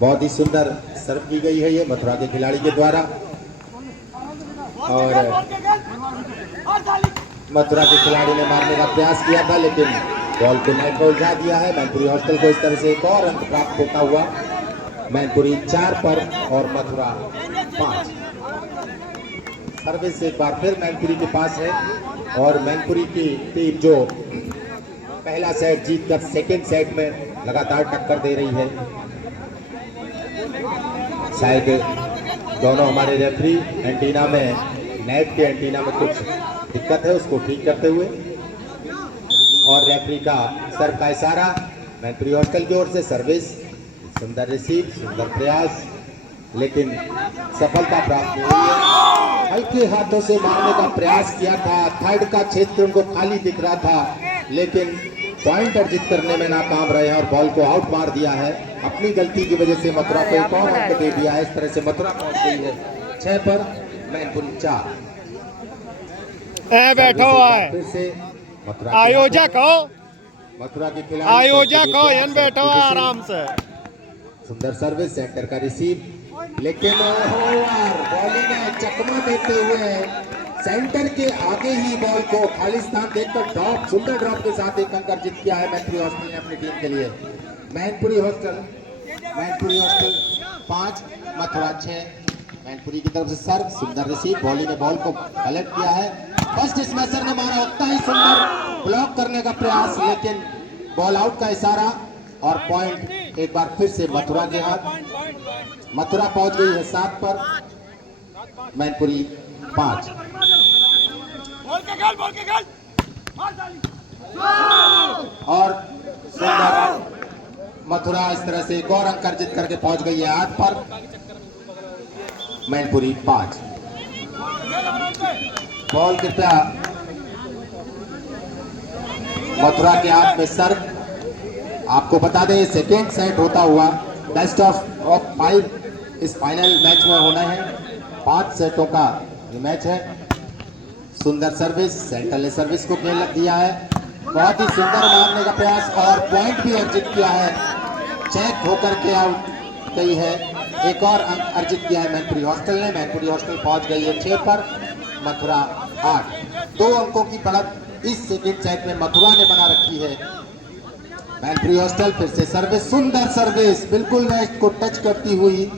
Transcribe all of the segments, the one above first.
बहुत ही सुंदर सर्व की गई है ये मथुरा के खिलाड़ी के द्वारा, और मथुरा के खिलाड़ी ने मारने का प्रयास किया था लेकिन बॉल को नेट में उलझा दिया है। मैनपुरी हॉस्टल को इस तरह से एक और अंक प्राप्त होता हुआ मैनपुरी 4 पर और मथुरा 5। सर्विस एक बार फिर मैनपुरी के पास है और मैनपुरी की टीम जो पहला सेट जीतकर सेकेंड सेट में लगातार टक्कर दे रही है। शायद दोनों हमारे रेफरी एंटीना में, नेट के एंटीना में कुछ दिक्कत है, उसको ठीक करते हुए, और रेफरी का सर्व का इशारा मैनपुरी हॉस्टल की ओर से। सर्विस सुंदर रिसीव, सुंदर प्रयास, लेकिन सफलता प्राप्त नहीं हुई है। हल्के हाथों से मारने का प्रयास किया था, थर्ड का क्षेत्र उनको खाली दिख रहा था, लेकिन पॉइंट अर्जित करने में नाकाम रहे और बॉल को आउट मार दिया है। अपनी गलती की वजह से मथुरा को एक और अंक दे दिया है। इस तरह से मथुरा पहुंच गई है 6 पर, मैनपुरी 4। बैठा हुआ है फिर से मथुरा आयोजक हो, मथुरा के खिलाड़ी आयोजक हो, यन बैठा हुआ आराम से। सुंदर सर्विस, सेंटर का रिसीव, लेकिन बॉलिंग में चकमा देते हुए सेंटर के आगे ही बॉल को खाली स्थान देखकर ड्रॉप, सुंदर ड्रॉप के साथ एक अंक अर्जित किया है मैनपुरी हॉस्टल ने अपनी टीम के लिए। मैनपुरी हॉस्टल 5, मथुरा 6। मैनपुरी की तरफ से सर्व, सुंदर रिसीव, बॉलिंग ने बॉल को कलेक्ट किया है। फर्स्ट स्मैशर ने मारा उतना ही सुंदर ब्लॉक करने का प्रयास, लेकिन बॉल आउट का इशारा और पॉइंट एक बार फिर से मथुरा के हाथ। मथुरा पहुंच गई है 7 पर, मैनपुरी 5। और सुंदर मथुरा इस तरह से एक और अंक अर्जित करके पहुंच गई है 8 पर, मैनपुरी 5। बॉल कृपया मथुरा के हाथ में सर्व। आपको बता दें सेकेंड सेट होता हुआ बेस्ट ऑफ 5 इस फाइनल मैच में होना है। 5 सेटों का ये मैच है। सुंदर सर्विस, सेंटर ने सर्विस को खेल लग दिया है। बहुत ही सुंदर मारने का प्रयास और पॉइंट भी अर्जित किया है। चेक होकर के आउट गई है। एक और अंक अर्जित किया है मैनपुरी हॉस्टल ने। मैनपुरी हॉस्टल पहुंच गई है 6 पर, मथुरा 8। 2 अंकों की बढ़त इस सेकेंड सेट में मथुरा ने बना रखी है। मैनपुरी हॉस्टल फिर से सर्विस, सुंदर सर्विस, बिल्कुल नेट को टच करती हुई,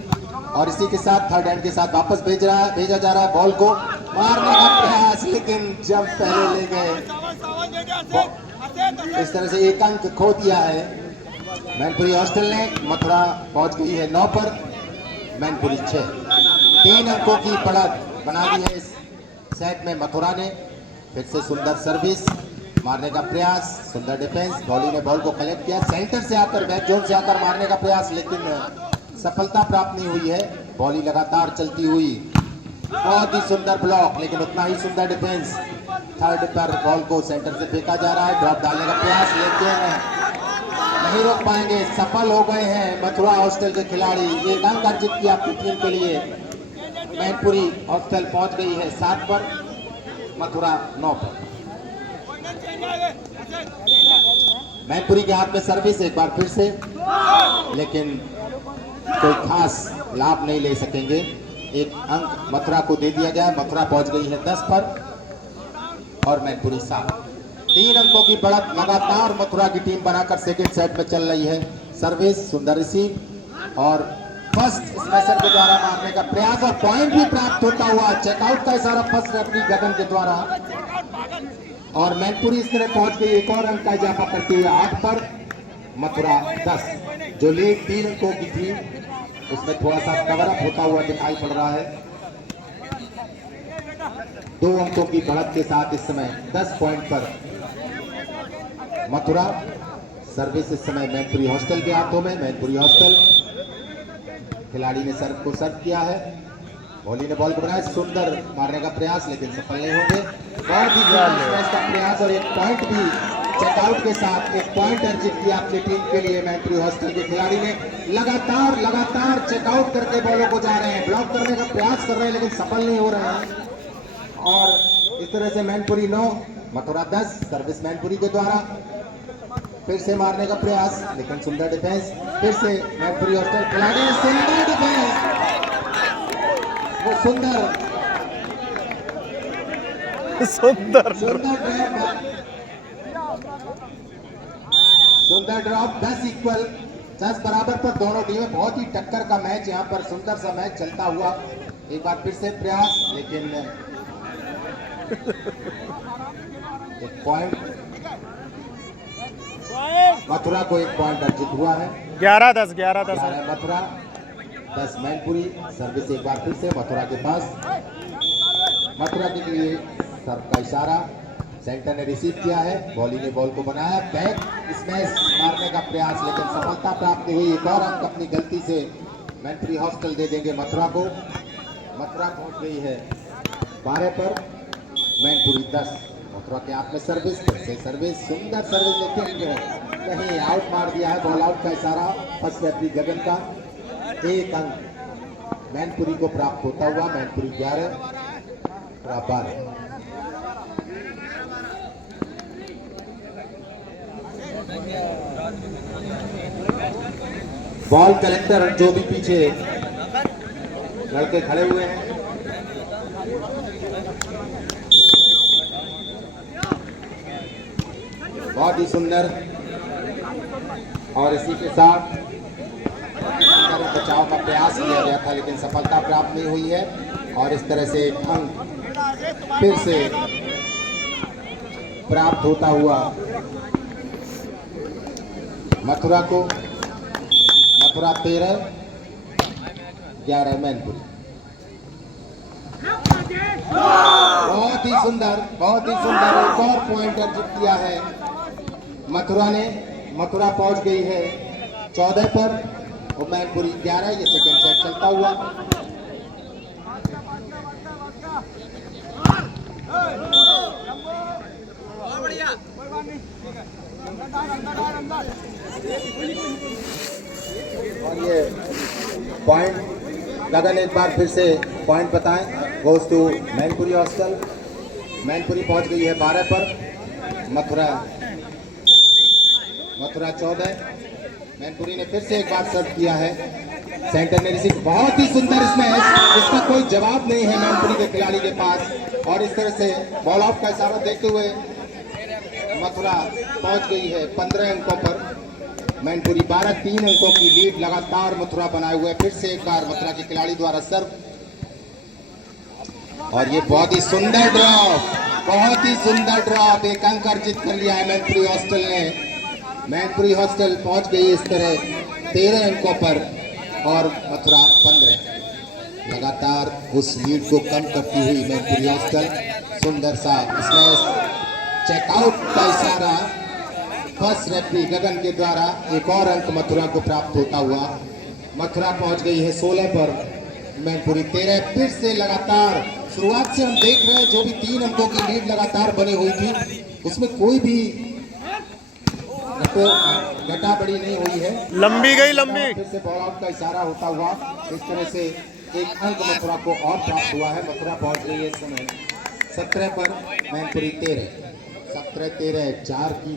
और इसी के साथ थर्ड हैंड के साथ वापस भेजा जा रहा है बॉल को। मारने का प्रयास, लेकिन जब पहले ले गए, इस तरह से एक अंक खो दिया है मैनपुरी हॉस्टल ने। मथुरा पहुंच गई है 9 पर, मैनपुरी 6। 3 अंकों की बढ़त बना दी है इस सेट में मथुरा ने। फिर से सुंदर सर्विस, मारने का प्रयास, सुंदर डिफेंस, बॉली ने बॉल को कलेक्ट किया, सेंटर से आकर, बैक जोन से आकर मारने का प्रयास, लेकिन सफलता प्राप्त नहीं हुई है। बॉली लगातार चलती हुई, बहुत ही सुंदर ब्लॉक, लेकिन उतना ही सुंदर डिफेंस। थर्ड पर बॉल को सेंटर से फेंका जा रहा है, ड्रॉप डालने का प्रयास, लेकिन नहीं रोक पाएंगे। सफल हो गए हैं मथुरा हॉस्टल के खिलाड़ी। एक अंक अर्जित किया अपनी टीम के लिए। मैनपुरी हॉस्टल पहुंच गई है 7 पर, मथुरा 9 पर। मैनपुरी के हाथ में सर्विस एक बार फिर से, लेकिन कोई खास लाभ नहीं ले सकेंगे। एक अंक मथुरा को दे दिया गया। मथुरा पहुंच गई है 10 पर और मैनपुरी 7। 3 अंकों की बढ़त लगातार मथुरा की टीम बनाकर सेकेंड सेट में चल रही है। सर्विस, सुंदर रिसीव और फर्स्ट स्मैशर के द्वारा मारने का प्रयास और पॉइंट भी प्राप्त होता हुआ। चेकआउट का इशारा फर्स्ट रेफरी गगन के द्वारा, और मैनपुरी इस तरह पहुंच गई एक और अंक का इजाफा करते हुए 8 पर, मथुरा 10। जो लीड 3 अंकों की थी उसमें थोड़ा सा कवर अप होता हुआ दिखाई पड़ रहा है। 2 अंकों की बढ़त के साथ इस समय 10 पॉइंट पर मथुरा। सर्विस इस समय मैनपुरी हॉस्टल के हाथों में। मैनपुरी हॉस्टल खिलाड़ी ने सर्व को सर्व किया है। बॉली ने बॉल को बनाया, सुंदर मारने का प्रयास, लेकिन सफल नहीं होंगे। बहुत ही स्मैश का प्रयास और एक पॉइंट भी चेकआउट के साथ, एक पॉइंट अर्जित किया अपनी टीम के लिए। मैनपुरी हॉस्टल के खिलाड़ी ने लगातार चेकआउट करके बॉलों को जा रहे हैं, ब्लॉक करने का प्रयास कर रहे हैं, लेकिन सफल नहीं हो रहे हैं। और इस तरह से मैनपुरी 9, मथुरा 10 सर्विस मैनपुरी के द्वारा फिर से मारने का प्रयास, लेकिन सुंदर डिफेंस। फिर से मैनपुरी हॉस्टल खिलाड़ी, सुंदर डिफेंस, वो सुंदर सुंदर सुंदर ड्रॉप। 10 इक्वल, 10 बराबर पर दोनों टीमें। बहुत ही टक्कर का मैच यहाँ पर, सुंदर सा मैच चलता हुआ। एक बार फिर से प्रयास, लेकिन एक पॉइंट मथुरा को, एक पॉइंट अर्जित हुआ है। 11-10 11-10 मथुरा 10 मैनपुरी। सर्विस एक बार फिर से मथुरा के पास, मथुरा के लिए सर्व का इशारा। सेंटर ने रिसीव किया है, बॉली ने बॉल को बनाया, बैक स्मैश मारने का प्रयास, लेकिन सफलता प्राप्त नहीं हुई। एक और अंक अपनी गलती से मैनपुरी हॉस्टल दे देंगे मथुरा को। मथुरा पहुंच गई है 12 पर, मैनपुरी 10। मथुरा के हाथ में सर्विस, फिर से सर्विस, सुंदर सर्विस, लेकिन नहीं, आउट मार दिया है। बॉल आउट का इशारा फर्स्ट रेफरी गगन का। एक अंक मैनपुरी को प्राप्त होता हुआ। मैनपुरी 11 12। बॉल कलेक्टर जो भी पीछे लड़के खड़े हुए हैं, बहुत ही सुंदर। और इसी के साथ बचाव का प्रयास किया गया था, लेकिन सफलता प्राप्त नहीं हुई है। और इस तरह से एक अंक फिर से प्राप्त होता हुआ मथुरा को। मथुरा 13 11 मैनपुरी। बहुत ही सुंदर, बहुत ही सुंदर, एक और पॉइंट अर्जित किया है मथुरा ने। मथुरा पहुंच गई है 14 पर और मैनपुरी 11। ये सेकंड सेट चलता हुआ। और ये पॉइंट गगन एक बार फिर से पॉइंट बताएं, goes to Mainpuri hostel. Mainpuri पहुंच गई है 12 पर, मथुरा 14। मैनपुरी ने फिर से एक बार सर्व किया है, सेंटर ने रिसीव, बहुत ही सुंदर स्मैश, इसका कोई जवाब नहीं है मैनपुरी के खिलाड़ी के पास। और इस तरह से बॉल आउट का इशारा देते हुए मथुरा पहुंच गई है 15 अंकों पर, मैनपुरी 12। 3 अंकों की लीड लगातार मथुरा बनाए हुए। फिर से एक बार मथुरा के खिलाड़ी द्वारा सर्व, और ये बहुत ही सुंदर ड्रॉप, बहुत ही सुंदर ड्रॉप। एक अंक अर्जित कर लिया है मैनपुरी हॉस्टल ने। मैनपुरी हॉस्टल पहुंच गई इस तरह 13 अंकों पर और मथुरा 15। लगातार उस लीड को कम करती हुई मैनपुरी हॉस्टल। सुंदर सा स्मैश, चेकआउट का इशारा फर्स्ट रेफरी गगन के द्वारा। एक और अंक मथुरा को प्राप्त होता हुआ। मथुरा पहुंच गई है 16 पर, मैनपुरी 13। फिर से लगातार शुरुआत से हम देख रहे हैं, जो भी 3 अंकों की लीड लगातार बनी हुई थी, उसमें कोई भी घटा बड़ी नहीं हुई है, लंबी गई लंबी। फिर से बॉल आउट का इशारा होता हुआ इस तरह से एक अंक मथुरा को और प्राप्त हुआ है। मथुरा पहुंच गई है इस समय 17 पर, मैनपुरी 13। 17-13, 4 की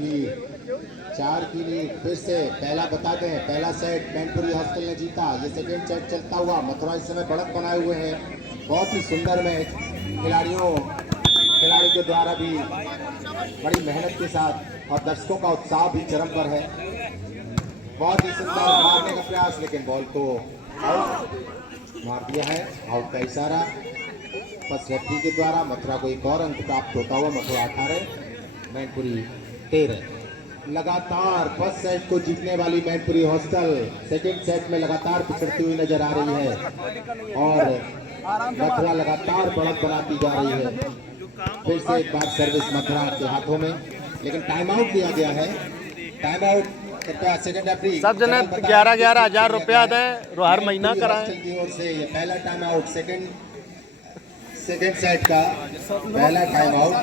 लीड। फिर से पहला बताते हैं, पहला सेट मैनपुरी हॉस्टल ने जीता। ये सेकेंड सेट चलता हुआ। मथुरा इस समय बढ़त बनाए हुए हैं। बहुत ही सुंदर मैच, खिलाड़ी के द्वारा भी बड़ी मेहनत के साथ, और दर्शकों का उत्साह भी चरम पर है। बहुत ही सुंदर मारने का प्रयास, लेकिन बॉल को आउट मार दिया है। आउट का इशारा फर्स्ट रेफरी के द्वारा। मथुरा को एक और अंक प्राप्त होता हुआ। मथुरा 18, मैनपुरी 13। लगातार फर्स्ट सेट को जीतने वाली मैनपुरी हॉस्टल सेकंड सेट में लगातार पिछड़ती हुई नजर आ रही है, और मथुरा लगातार बढ़त बनाती जा रही है। फिर से एक बार सर्विस मथुरा के हाथों में, लेकिन टाइम आउट दिया गया है। टाइम आउट सेकंड रेफरी सब जने 11-11 हजार रुपया दें, हर महीना कराएं। की ओर से ये पहला टाइम आउट, सेकंड सेट का पहला टाइम आउट।